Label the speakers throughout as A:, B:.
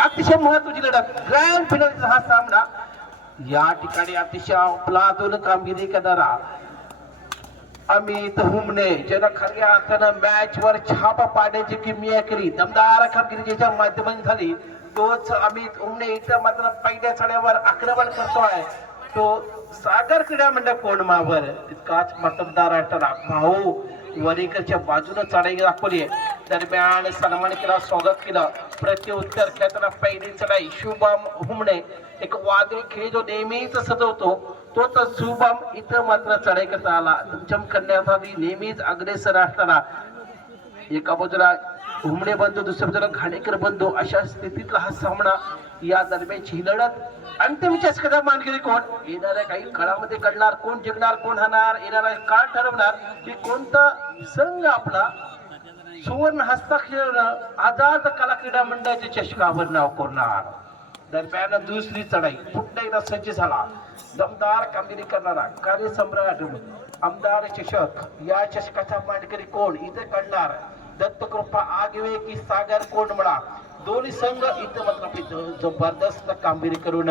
A: अतिशय महत्वाची लढत. ग्रँड फिनालचा हा सामना या ठिकाणी अतिशय आपलादून कामगिरी करणारा अमित हुमने ज्यानं खऱ्या अर्थानं मॅच वर छापा पाडण्याची किमया केली. दमदार कामगिरीच्या माध्यमातून झाली. तोच अमित हुमने इथं मात्र पहिल्या चढ्यावर आक्रमण करतोय. तो सागर क्रीडा मंडळ कोंडमावर. तितकाच मतदार भाऊ वरेकरच्या बाजूने चढाई दाखवली दरम्यान सन्मान केला स्वागत केलं. प्रत्युत्तर खेळताना पहिली शुभम हुमणे एक वादळी खेळ जो नेहमीच सजवतो तो तर शुभम इथं मात्र चढाई करता आला. तुमच्या करण्यासाठी नेहमीच अग्रेसर असताना एका बाजूला हुमणे बंधू दुसऱ्या बाजूला घाणेकर बंधू अशा स्थितीतला हा सामना या दरम्यानची लढत अंतिम चषकाचा मानगिरी कोण? येणाऱ्या काही काळामध्ये घडणार कोण जिंकणार कोण हाणार येणारा काळ ठरवणार की कोणता संघ आपला सुवर्ण हस्ताक्षर आझाद कला क्रीडा मंडळाचे चषकावर नाव करणार. दरम्यान दुसरी चढाई पुन्हा एकदा सज्ज झाला. दमदार कामगिरी करणारा कार्यसम्राट आमदार चषक या चषकाचा मांडकरी कोण? इथे करणार दत्तकृपा आगवे की सागर कोंडमळा? दोन्ही संघ इथं मात्र आपली जबरदस्त कामगिरी करून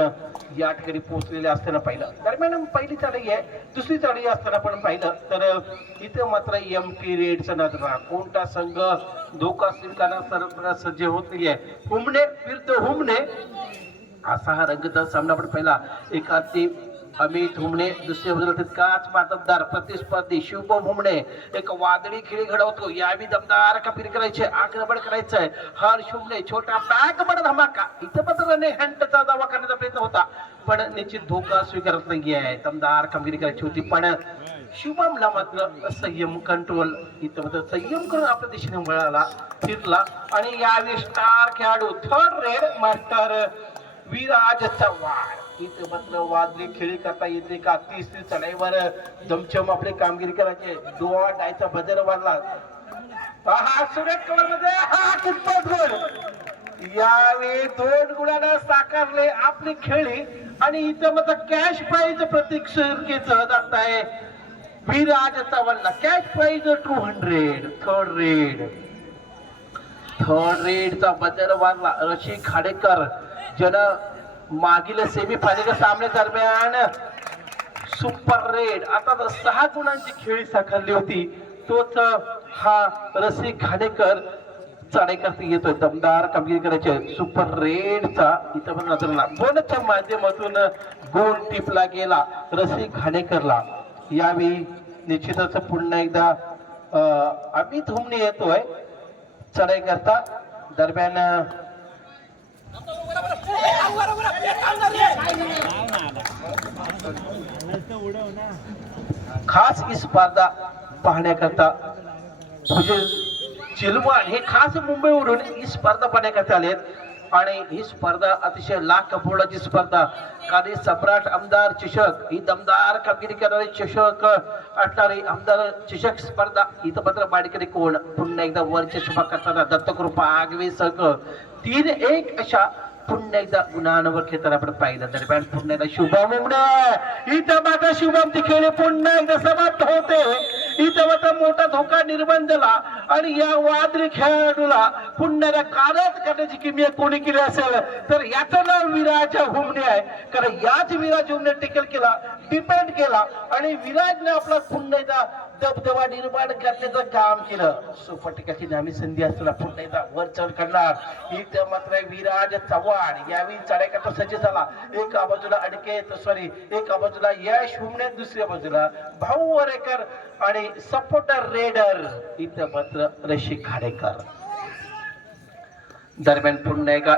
A: या ठिकाणी पोहोचलेले असताना पाहिलं. दरम्यान पहिली चाळी आहे दुसरी चाळी असताना पण पाहिलं. तर इथं मात्र एम टी रेडचा नजरा कोणता संघ धोका स्वीकारण्यास सज्ज होत नाहीये. हुमणे विरुद्ध हुमणे असा हा रंगतदार सामना पण पहिला. एका अमित हुमणे दुसरे बाजूला काच मातबदार प्रतिस्पर्धी शुभम हुमणे एक वादळी खेळी घडवतो. यावी दमदार कपीर करायचे आक्रमण करायचंय. हर्ष हुमणे छोटा बॅग बड धमाका. इथं मात्र ने हंटचा दावा करण्याचा प्रयत्न होता. पण निश्चित धोका स्वीकारत नाहीये दमदार कामगिरी करायची होती पण शुभमला मात्र संयम कंट्रोल इथं मात्र संयम करून आपल्या दिशेने वळाला फिरला. आणि यावेळी स्टार खेळाडू third raid master Viraj Chavan इथं मात्र वादळी खेळी करता येते का? तिसरी चढाईवर जमचम आपली कामगिरी करायचे. डोळा डायचा बजर वाढला. हा सुरेख कवर मध्ये हा कितपत गोल. यावेळी दोन गुणानं साकारले आपली खेळी आणि इथं मात्र कॅश प्राईज प्रतीक्षेचं जात आहे. Viraj चव्हाणला cash prize two hundred third raid third रेडचा buzzer वाढला. रशी खाडेकर ज्यानं मागील सेमी फायनल सामने दरम्यान सुपर रेड आता सहा गुणांची खेळी साकारली होती. तोच हा रसिक खाडेकर चढाई करता येतोय. दमदार कामगिरी करायचे. सुपर रेडचा इथं पण नजर बोनच्या माध्यमातून गोल टिपला गेला रसिक खाडेकरला. यावेळी निश्चितच पुन्हा एकदा अमित हुमने येतोय. चढाई करता दरम्यान खास ही स्पर्धा पाहण्याकरता म्हणजे चिलवाड हे खास मुंबईवरून ही स्पर्धा पाहण्याकरता आले आणि ही स्पर्धा अतिशय लाख कपोळाची स्पर्धा काही सम्राट आमदार चषक ही दमदार कामगिरी करणारी चषक असणारी आमदार चषक स्पर्धा इथं मात्र माडकरी कोण? पुन्हा एकदा वरच्या शुभा करताना दत्तकृपा आगवे संघ तीन एक अशा पुन्हा एकदा गुणांवर खेळताना आपण पाहिलं दरम्यान पुन्हा एकदा शुभम उमडे इथं मात्र शुभमची खेळ पुन्हा एकदा समाप्त होते. इथं मात्र मोठा धोका निर्माण झाला आणि या वादळी खेळाडूला पुन्हा एकदा कारच करण्याची किमया कोणी केली असेल तर याचं नाव विराज हुमणे आहे. कारण याच विराज हुमने टेकल केला डिपेंड केला आणि विराजने आपला पुन्हा एकदा दबदबा निर्माण करण्याचं काम केलं. सुपटिकाची नामी संधी असताना पुन्हा एकदा वर चढ करणार. इथं मात्र विराज चव्हाण यावेळी चढायकरता सज्ज झाला. एका बाजूला अडकेत सॉरी एका बाजूला यश हुमणे दुसऱ्या बाजूला भाऊ वरेकर आणि सपोर्टर रेडर इथं मात्र रशी खाडेकर. दरम्यान पुन्हा एका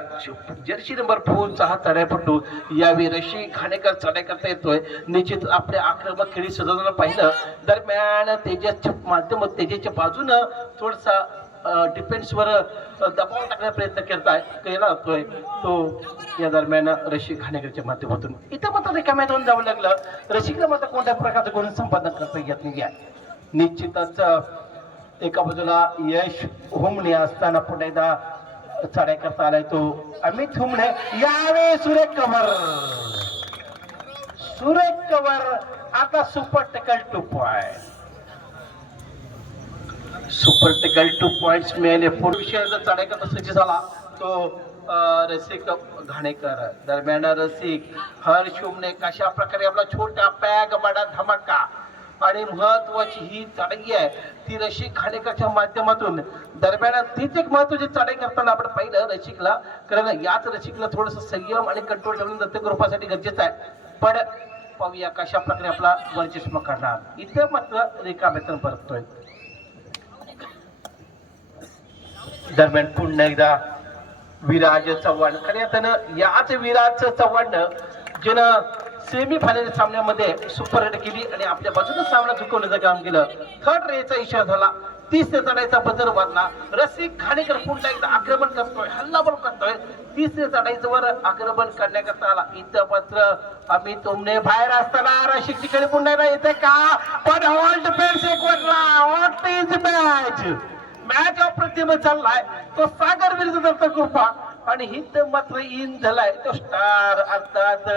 A: जर्सी नंबर फोनचा हा चढाईपटू यावेळी रशी खाणेकर चढाई करता येतोय. निश्चित आपल्या आक्रमक खेळी सजवताना पाहिलं. दरम्यान तेजाच्या माध्यम तेजाच्या बाजूनं थोडसा डिफेन्सवर दबाव टाकण्याचा प्रयत्न करताय केला होतोय तो या दरम्यान रशी खाणेकरच्या माध्यमातून. इथं मात्र रिकाम्यातून जावं लागलं. रसिकला मात्र कोणत्या प्रकारचं गुण संपादन करता येत नाही निश्चितच एका बाजूला यश होमने असताना पुन्हा एकदा चढाई करता आलाय तो? आम्ही हुमणे यावे सुरेख कवर. सुरेख कवर. आता super tackle two point. Super tackle two point मिळाले. पूर्व विषयाचा चढाई करता सज्ज झाला तो रसिक घाणेकर दरम्यान रसिक हर्ष उमने कशा प्रकारे आपला छोटा पॅग बडा धमाका आणि महत्वाची ही चाडगी आहे. ती रसिक खाणेकरच्या माध्यमातून दरम्यान तीच एक महत्वाची चाडगी करताना आपण पाहिलं रसिकला. कारण याच रसिकला थोडस संयम आणि कंट्रोल ठेवणं दत्तक रूपासाठी गरजेचं आहे. पण पाहूया कशा प्रकारे आपला वर्चस्व करणार. इथे मात्र रिकामेतन परततोय. दरम्यान पुन्हा एकदा विराज चव्हाण. खऱ्या अर्थानं याच विराज चव्हाण ज्यानं सेमी फायनल सामन्यामध्ये सुपर हिट केली आणि आपल्या बाजूने सामना झुकवण्याचं काम केलं. थर्ड रेचा इशारा झाला. तीस चढाईचा बजर वाढला रसिक घाणेकर पुन्हा एकदा आक्रमण करतोय हल्लाबोल करतोय. तीस चढाईचं वर आक्रमण करण्याकरता आला. इथं मात्र आम्ही तुमने बाहेर असताना रसिक तिकडे पुन्हा एकदा येते का? पण ऑल पेड एक वाटला व्हॉट इज मॅच मॅच अप्रतिम चाललाय. तो सागर विरुद्ध कृपा आणि हिंद मात्र इन झालाय. तो स्टार अर्थात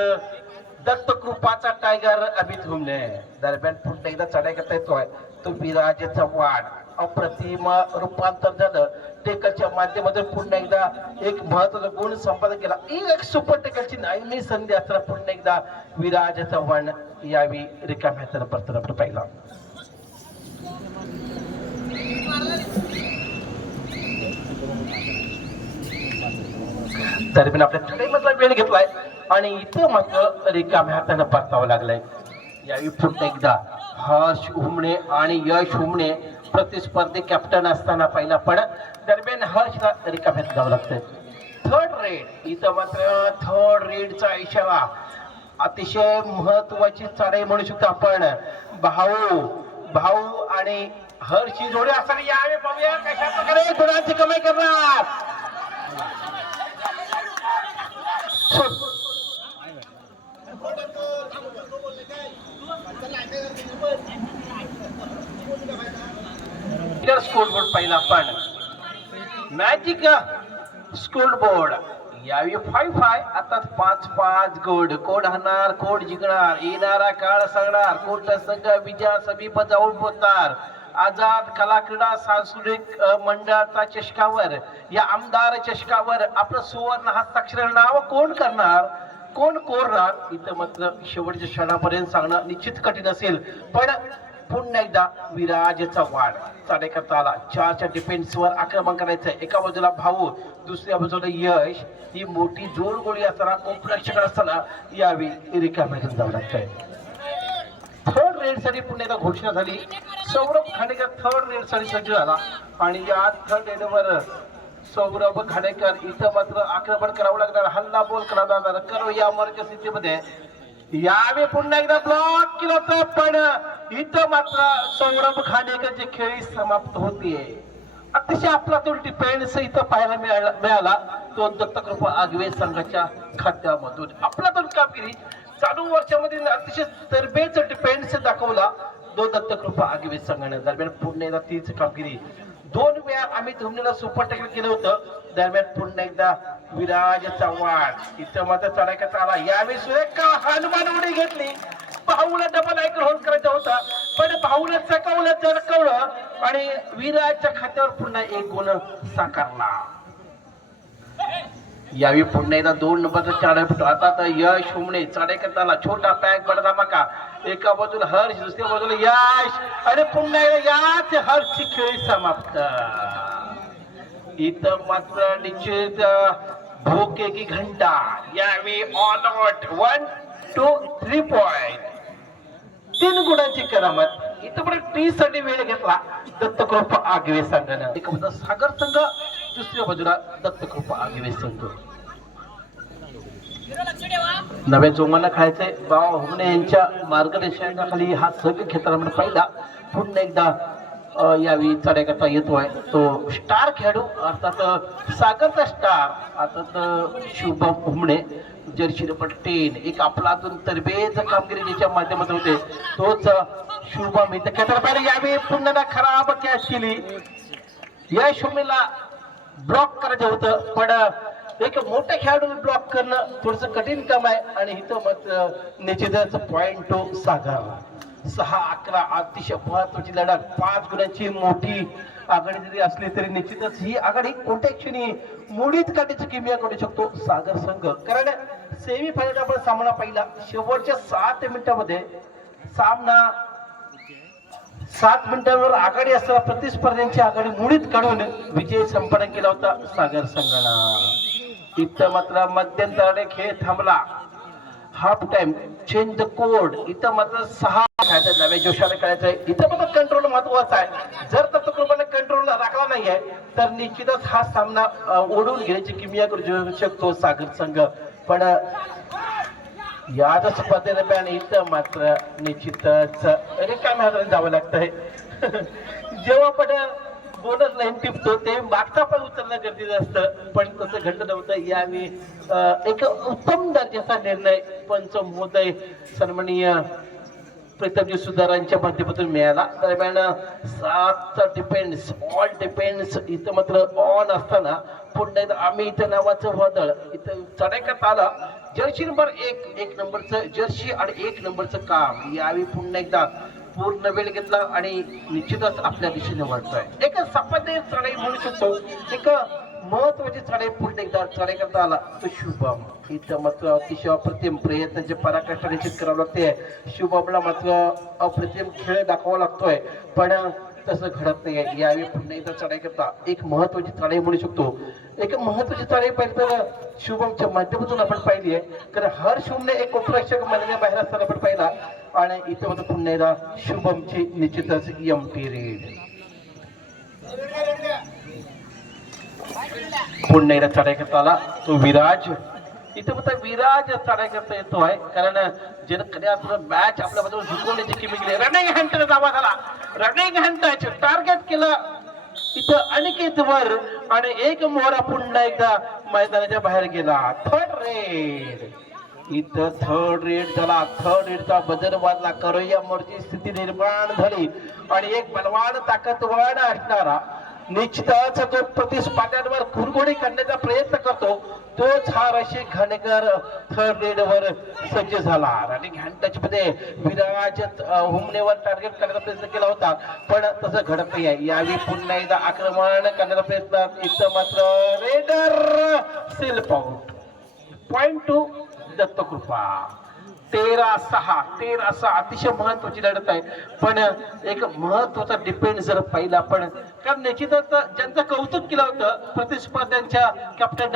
A: दत्तकृपाचा टायगर अमित हुमले दरम्यान पुन्हा एकदा चढाई करता येतोय. तो विराज चव्हाण अप्रतिम रूपांतर झालं. टेकलच्या माध्यमातून पुन्हा एकदा एक महत्त्वाचा गुण संपादन केला. एक सुपर टेकलची नाही संधी असताना पुन्हा एकदा विराज चव्हाण यावी रिकाम्या तर परत पाहिला. दरम्यान आपल्या चढाईमधला वेळ घेतलाय. आणि इथं मात्र रिकाम्या हातानं परतावं लागलंय. यावेळी पुन्हा एकदा हर्ष हुमणे आणि यश हुमणे प्रतिस्पर्धी कॅप्टन असताना पहिला पण दरम्यान हर्षला रिकाम्यात जावं लागतंय. थर्ड रेड इथं मात्र थर्ड रेडचा इशारा. अतिशय महत्वाची चढाई म्हणू शकतो आपण. भाऊ भाऊ आणि हर्षी जोडी असताना यावे पाहूया कशा प्रकारे गुणांची कमाई करणार. स्कूल बोर्ड पहिला पण. मॅजिक स्कूल बोर्ड यावी फाय फाय आता पाच पाच. गोड कोड हाणार कोड जिंकणार. येणारा काळ सांगणार. कोणता संघ विजया समीप जाऊन पोहोचणार? आझाद कला क्रीडा सांस्कृतिक मंडळाचा चषकावर या आमदार चषकावर आपलं सुवर्ण हस्ताक्षर नाव कोण करणार? कोण कोरणार इथं मात्र शेवटच्या क्षणापर्यंत सांगणं निश्चित कठीण असेल. पण पुन्हा एकदा विराजचा वाढ. चढाई करता आला चारच्या डिफेन्सवर आक्रमण करायचंय. एका बाजूला भाऊ दुसऱ्या बाजूला यश. ही मोठी जोर गोळी असताना कोपरक्षक असताना यावेळी रिकाम्या जावं लागतंय थर्ड रेडसाठी पुन्हा एकदा घोषणा झाली. सौरभ खांडेकर थर्ड रेडसाठी सज्ज झाला. आणि या थर्ड रेडवर सौरभ खांडेकर इथं मात्र आक्रमण करावं लागणार. हल्ला बोल करावा लागणार करो या मार्ग स्थितीमध्ये यावेळी पुन्हा एकदा ब्लॉक केलं होतं पण इथं मात्र सौरभ खांडेकरची खेळी समाप्त होतीये. अतिशय आपला तो डिपेंड्स इथं पाहायला मिळाला मिळाला. तो दत्तकृपा आगवे संघाच्या खात्यामधून. आपला तो कामगिरी. चालू वर्षामध्ये अतिशय तरबेच डिपेंड्स दाखवला. दो दत्तकृपा आगवे संघाने. दरम्यान पुन्हा एकदा तीच कामगिरी. दोन वेळा आम्ही धुमणीला सुपर टॅकल केलं होतं. दरम्यान पुन्हा एकदा विराज चव्हाण इथं मात्र चढायचा आला. यावेळी सुरेखा हनुमान उडी घेतली. भाऊला डबल ऐकून होल्ड करायचा होता. पण भाऊला चकवलं चरकवलं आणि विराजच्या खात्यावर पुन्हा एक गुण साकारला. यावेळी पुन्हा एकदा दोन नंबरचा चढाई फुटो आता तर यश हुमणे चढाई छोटा पॅक बडा मका। एका बाजूला हर्ष दुसऱ्या बाजूला यश। अरे पुन्हा एकदा याच हर्षची खेळी समाप्त। इथं मात्र निश्चित भोके की घंटा। यावी all out one two three point तीन गुणांची करामत. इथं पण टी साठी वेळ घेतला. दत्तकृपा आगवे संघानं. सागर संघ दुसऱ्या बाजूला दत्तकृपा आगवे संघ. नव्या जोमाला खायचंय बाबा हुमणे यांच्या मार्गदर्शनाखाली हा सग घेताना पहिला पाहिला. पुन्हा एकदा यावेळी चढाई करता आहे तो स्टार खेळाडू अर्थात सागरचा स्टार अर्थात Shubham Humne jersey number ten एक अजून तरबेज कामगिरी ज्याच्या माध्यमातून होते. तोच शुभम इथं खेळताना पाहिलं यावेळी पुन्हा खराब कॅच केली. या शुमीला ब्लॉक करायचं होतं पण एक मोठ्या खेळाडूला ब्लॉक करणं थोडस कठीण काम आहे. आणि इथं मात्र निश्चितच पॉइंट टू सागर. सहा अकरा अतिशय महत्वाची लढत. पाच गुणांची मोठी आघाडी जरी असली तरी निश्चितच ही आघाडी कोणत्या क्षणी मोडीत काढण्याची किमया करू शकतो? सागर संघ. कारण सेमी फायनल आपण सामना पाहिला. शेवटच्या सात मिनिटामध्ये सामना सात मिनिटांवर आघाडी असताना प्रतिस्पर्ध्यांची आघाडी मुळीत काढून विजय संपादन केला होता सागर संघाला. इथं मात्र मध्यंतराने खेळ थांबला. Half time change the court इथं मात्र सहा खायचं नव्या जोशाने करायचंय इथं पण कंट्रोल महत्त्वाचा आहे. जर तत्वकृपाने कंट्रोल राखला नाहीये तर निश्चितच हा सामना ओढून घेण्याची किमया करू शकतो सागर संघ. पण याच स्पर्धेदरम्यान इथं मात्र निश्चितच रिकाम्या हाताने जावं लागतंय. जेव्हा पण बोनस लाईन टिपतो ते मागचा पण उचलणं गरजेचं असतं. पण तसं घडलं नव्हतं. यावेळी एक उत्तम दर्जाचा निर्णय पंच महोदय सन्माननीय प्रतापजी सुधारांच्या माध्यमातून मिळाला. दरम्यान सातचा डिपेंड्स ऑल डिपेंड्स इथं मात्र ऑन असताना पुन्हा एकदा आम्ही इथं नावाचं वदळ इथं चढायकात आला. जर्सी नंबर एक एक नंबरचं जर्सी आणि एक नंबरचं काम. यावेळी पुन्हा एकदा पूर्ण वेळ घेतला आणि निश्चितच आपल्या दिशेने वाढतोय एक सपाटे चढाई म्हणू शकतो एक महत्वाची चढाई पूर्ण एकदा चढाई करता आला. तो शुभम इथं मात्र अतिशय अप्रतिम प्रयत्नांचे पराकाष्ठा निश्चित करावं लागते. शुभमला मात्र अप्रतिम खेळ दाखवावा लागतोय. पण तसं घडत नाही यावेळी पुन्हा एकदा चढाई करता एक महत्वाची चढाई म्हणू शकतो. एक महत्वाची चढाई पाहिली तर शुभमच्या माध्यमातून आपण पाहिली आहे. कारण हर शुभने एक उपरक्षक मानण्या बाहेर असताना आपण पाहिला. आणि इथं मात्र पुन्हा एकदा शुभमची निश्चितच एम टी रेड पुन्हा एकदा चढाई करता आला तो विराज. इथं मात्र विराज चढायकरता येतो आहे. कारण जे कधी मॅच आपल्याबद्दल जिंकवण्याची किमी गेली रनिंग हँटर दावा झाला रनिंग हँटर टार्गेट केलं. इथं अनिकेत वर आणि एक मोहरा पुन्हा एकदा मैदानाच्या बाहेर गेला. थर्ड रेड इथं थर्ड रेड झाला. थर्ड रेडचा बदल वाजला करोया मोरची स्थिती निर्माण झाली. आणि एक बलवान ताकदवान असणारा निश्चितच जो प्रतिस्पर्ध्यांवर कुरगोडी करण्याचा प्रयत्न करतो. तोच हा रशी घाणेकर थर्ड रेड वर सज्ज झाला. रनिंग हँडटच मध्ये विराज हुमनेवर टार्गेट करण्याचा प्रयत्न केला होता. पण तसं घडत नाही आहे यावेळी पुन्हा एकदा आक्रमण करण्याचा प्रयत्न. इथं मात्र raider self out point two Dattakrupa. तेरा सहा. तेरा सहा. अतिशय महत्वाची लढत आहे. पण एक महत्त्वाचा डिपेंड जर पाहिला आपण कारण निश्चितच ज्यांचं कौतुक केलं होतं प्रतिस्पर्ध्यांच्या कॅप्टन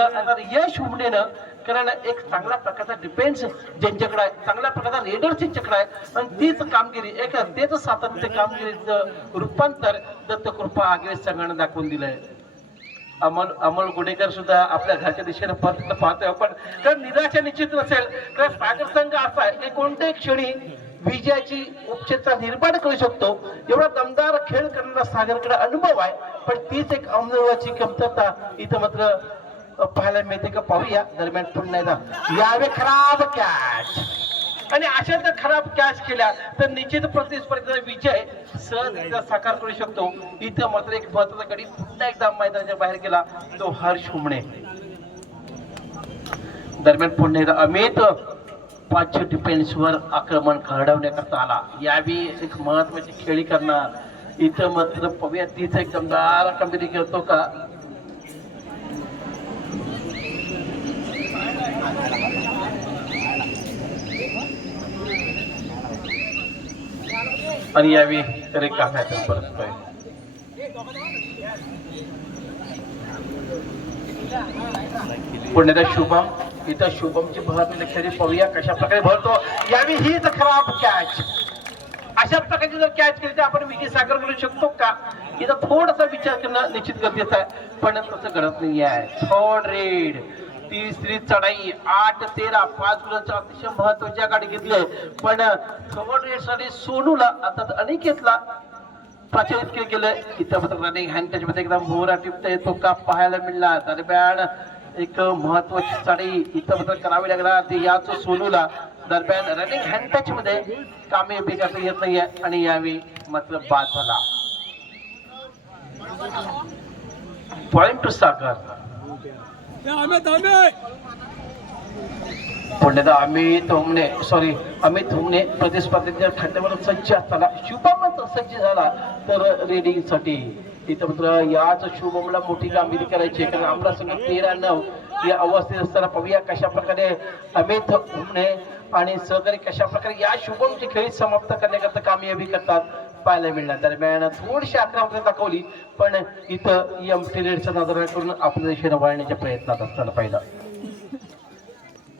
A: यश हुमणेनं कारण एक चांगल्या प्रकारचा डिपेंड्स ज्यांच्याकडे आहे चांगल्या प्रकारचा रेडर त्यांच्याकडे आहे आणि तीच कामगिरी एक तेच सातत्य कामगिरीचं रूपांतर दत्तकृपा आगळे संघानं दाखवून दिलं आहे अमोल अमोल गुडेकर सुद्धा आपल्या घरच्या दिशेने परत पाहतोय आपण. कारण निराशा निश्चित नसेल तर सागर संघ असा आहे की कोणत्याही क्षणी विजयाची उपचेचा निर्माण करू शकतो. एवढा दमदार खेळ करणारा सागरकडे अनुभव आहे पण तीच एक अनुभवाची कमतरता इथं मात्र पाहायला मिळते का पाहूया. दरम्यान पुन्हा एकदा. यावे खराब कॅच आणि अशा जर खराब कॅच केल्या तर निश्चित प्रतिस्पर्धेचा विजय सहज साकार करू शकतो. इथं मात्र एक महत्त्वाचा गडी पुन्हा एकदा मैदानाच्या बाहेर गेला तो हर्ष हुमणे. दरम्यान पुन्हा एकदा अमित पाचशे डिफेन्स वर आक्रमण घडवण्याकरता आला. यावेळी एक महत्वाची खेळी करणार. इथं मात्र पव्या तीच एक दमदार कामगिरी करतो का? आणि यावेळी तर एक कामाचं परततोय पुण्याचा शुभम इथं शुभमची भरलेली म्हणजे लक्षात पाहूया कशा प्रकारे भरतो. यावेळी हीच खराब कॅच अशा प्रकारची जर कॅच केली तर आपण विजय सागर करू शकतो का? इथं थोडासा विचार करणं निश्चित गरजेचं आहे. पण तसं घडत नाही आहे थोड रेड तिसरी चढाई आठ तेरा पाच गुणांच्या अतिशय महत्त्वाच्या गाडी घेतले पण थर्ड रेससाठी सोनूला आता अनिकेतला प्रचलित केलं गेलं इथं मात्र रनिंग हँड त्याच्यामध्ये एकदम मोहरा टिपता येतो का पाहायला मिळला दरम्यान एक महत्वाची चढाई इथं पत्र करावी लागणार. ती याच सोनूला. दरम्यान रनिंग हँड टच मध्ये कामे उभी करता येत नाहीये आणि यावेळी मात्र बाद झाला. Point to Sagar. पुण्याचा अमित होमणे सॉरी अमित होमणे प्रतिस्पर्धेच्या खात्यावर सज्ज असताना शुभम सज्ज झाला तर रेडिंगसाठी तिथं मात्र याच शुभमला मोठी कामगिरी करायची कारण आपला संघ तेरा नऊ या अवस्थेत असताना पाहूया कशा प्रकारे अमित होमणे आणि सहकारी कशा प्रकारे या शुभमची खेळी समाप्त करण्याकरता कामयाबी करतात. पाहायला मिळणार. दरम्यान थोडीशी आक्रमकता दाखवली पण इथं एम टी रेडचा नजरा करून आपल्या दिशेने वळण्याच्या प्रयत्नात असताना पाहिलं.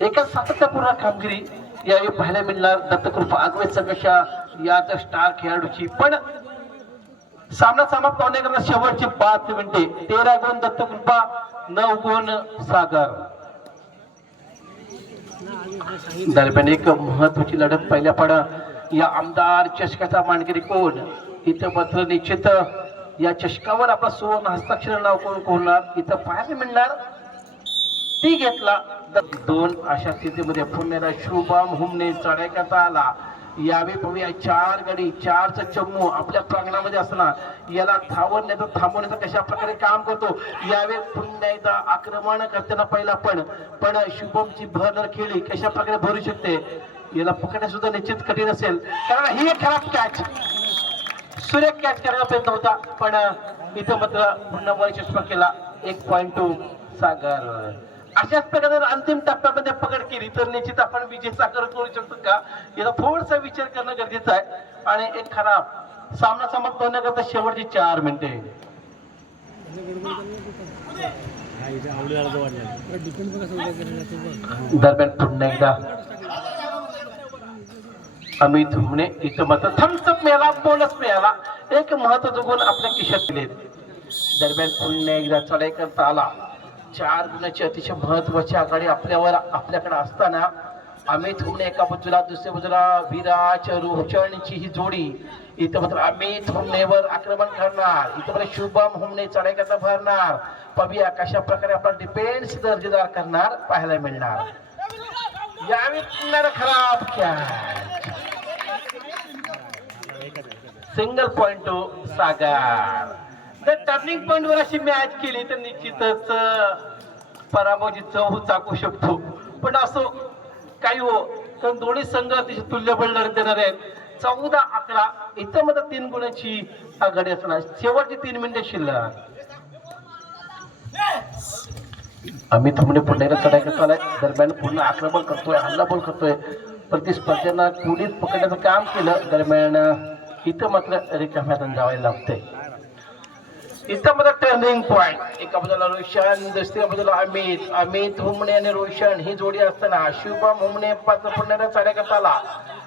A: एका सातत्यपूर्ण कामगिरी यावेळी पाहायला मिळणार. दत्तकृपा आगवे संघाच्या याच स्टार खेळाडूची. पण सामना समाप्त होण्याकरता शेवटचे पाच मिनिटे. तेरा गुण दत्तकृपा नऊ गुण सागर. दरम्यान एक महत्वाची लढत पहिल्या पडा. या आमदार चषकाचा मांडकरी कोण? इथं मात्र निश्चित. या चषकावर आपला सुवर्ण हस्ताक्षर नाव कोण कोणणार इथं पाहायला मिळणार ती घेतला. दोन अशा स्थितीमध्ये पुण्याला शुभम हुमने चढायकरता आला. यावेळी पाहूया चार गडी चारचा चम्मू आपल्या प्रांगणामध्ये असणार. याला थांबवण्याचं थांबवण्याचं कशा प्रकारे काम करतो? यावेळी पुन्हा एकदा आक्रमण करताना पहिला पण. पण शुभमची भर खेळी कशा प्रकारे भरू शकते? याला पकडणे सुद्धा निश्चित कठीण असेल. कारण ही एक खराब कॅच सुरेख कॅच करायचा प्रयत्न होता. पण इथं मात्र पुन्हा चष्मा केला. एक पॉइंट टू सागर. अशाच प्रकारे अंतिम टप्प्यामध्ये पकड केली. तर निश्चित आपण विजय सागर करू शकतो का? याचा थोडासा विचार करणं गरजेचं आहे. आणि एक खराब. सामना समाप्त होण्याकरता शेवटची चार मिनिटे दरम्यान पुन्हा एकदा अमित हुमणे इथं मात्र थम्सअप मिळाला बोनस मिळाला. एक महत्त्वाचा गुण आपल्या खिशात दिले दरम्यान पुन्हा एकदा चढाई करता आला. चार गुणाची अतिशय महत्वाची आघाडी आपल्यावर आपल्याकडे असताना अमित होणे एका बाजूला दुसऱ्या बाजूला विराज रोहचणची ही जोडी. इथं मात्र अमित हुमणेवर आक्रमण करणार. इथं मात्र शुभम हुमणे चढाईकरता भरणार. पविया कशा प्रकारे आपला डिफेन्स दर्जेदार करणार पाहायला मिळणार. यावेळी खराब खेळ. Single point to Sagar. जर टर्निंग पॉइंट वर अशी मॅच केली तर निश्चितच पराभवची चव चाकू शकतो. पण असो काही हो कारण दोन्ही संघ अतिशय तुल्यबळ लढत देणार आहेत. चौदा अकरा इथं मध्ये तीन गुणाची आघाडी असणार. शेवटची तीन मिनिटे शिल्लक. आम्ही थांबणे पुण्याला चढाई करत आलाय दरम्यान पूर्ण आक्रमण करतोय हल्लाबोल करतोय. प्रतिस्पर्ध्यांना कुणीच पकडण्याचं काम केलं. दरम्यान इथं मात्र रिकाम्यातून जावायला लागते इथं मात्र टर्निंग पॉईंट एका बाजूला रोशन दुसऱ्या बाजूला अमित. अमित हुमणे आणि रोशन ही जोडी असताना शुभम हुमणे पाच पुण्याला चढाई आला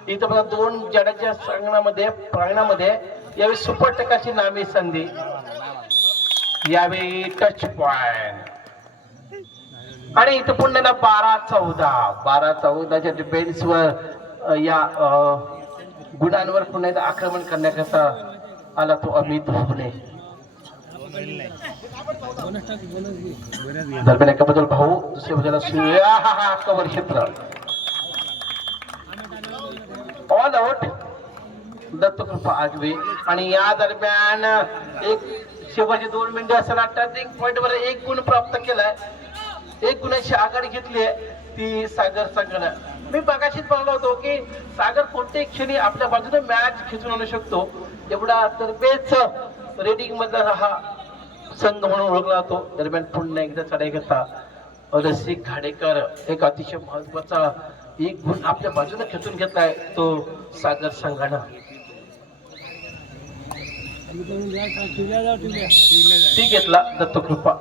A: इथं मात्र दोन जडाच्या संगणामध्ये प्रांगणामध्ये यावेळी सुपर टकाची नामी संधी. यावेळी टच पॉइंट आणि इथं पुण्याला बारा चौदा. बारा चौदाच्या डिफेन्सवर या गुणांवर पुन्हा एकदा आक्रमण करण्याकरता आला तो अमित हुने दरम्यान एका बद्दल भाऊ दुसऱ्या बाजूला सूर्या हा हा कवर क्षेत्र. ऑल आउट दत्तकृपा आगवे आणि या दरम्यान एक शेवटचे दोन मिनिटं असताना टर्निंग पॉइंट वर एक गुण प्राप्त केलाय. एक गुणाची आघाडी घेतली आहे. ती सागर संगणक मी बघाशीच पाहिलं होतो की सागर कोणत्याही क्षणी आपल्या बाजूने मॅच खेचून आणू शकतो. एवढा तर बेच रेडिंग मधला हा संघ म्हणून ओळखला जातो. दरम्यान पुन्हा एकदा चढाई करता रसिक घाडेकर. एक अतिशय महत्त्वाचा एक गुण आपल्या बाजूने खेचून घेतलाय तो सागर संघानं. ती घेतला दत्तकृपा.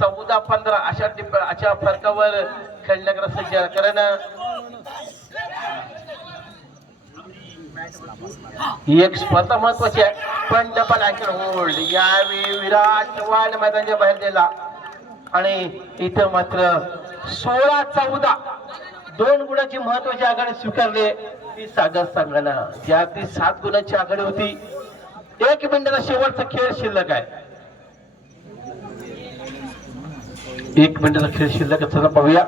A: चौदा पंधरा अशा टिप अशा फरकावर खेळण्याकडे सज्ज ही एक स्पर्धा महत्वाची आहे. पण डबल अँकल होल्ड यावेळी विराट चव्हाण मैदानाच्या बाहेर गेला. आणि इथं मात्र सोळा चौदा दोन गुणाची महत्वाची आघाडी स्वीकारली. ती सागर संघानं या ती सात गुणाची आघाडी होती. एक मिनिटाचा शेवटचा खेळ शिल्लक आहे. एक मिनिटाचा खेळ शिल्लक असताना पाहूया.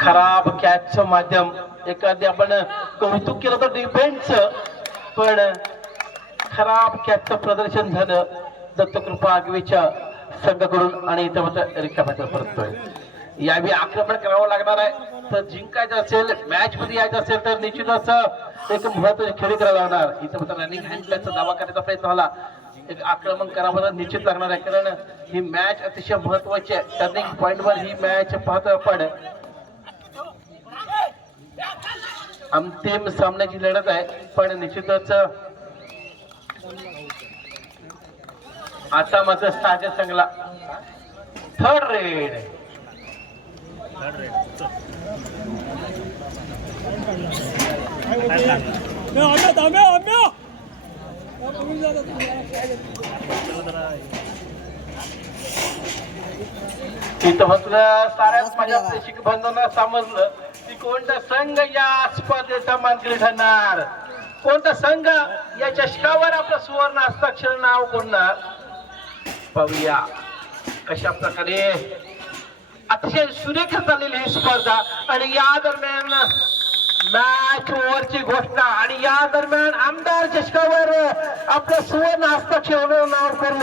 A: खराब कॅचचं माध्यम. एखादी आपण कौतुक केलं तर डिफेन्सचं पण खराब कॅचचं प्रदर्शन झालं. दत्तकृपा आगवीच्या संघाकडून आणि इथं मात्र रिक्षा परततोय. यावेळी आक्रमण करावं लागणार आहे. तर जिंकायचं असेल मॅच मध्ये यायचं असेल तर निश्चितच एक महत्वाची खेळी करायला लागणार. इथं रनिंग हँडचा दावा करण्याचा प्रयत्न झाला. आक्रमण करावं निश्चित लागणार आहे. कारण ही मॅच अतिशय महत्वाची आहे. टर्निंग पॉईंटवर ही मॅच पाहतो आपण अंतिम सामन्याची लढत आहे. पण निश्चितच आता मात्र साजे संघला थर्ड रेड
B: थर्ड रेड
A: इथं मात्र साऱ्याच माझ्या बंधूंना समजलं. की कोणता संघ या स्पर्धेचा मानकरी ठरणार? कोणता संघ या चषकावर आपलं सुवर्ण हस्ताक्षर नाव कोरणार पाहूया. कशा प्रकारे? अतिशय सुरेख चाललेली ही स्पर्धा. आणि या दरम्यान मॅच ओव्हरची घोषणा आणि या दरम्यान आमदार चषकावर आपलं सुवर्ण हस्तक्षेप नाव करून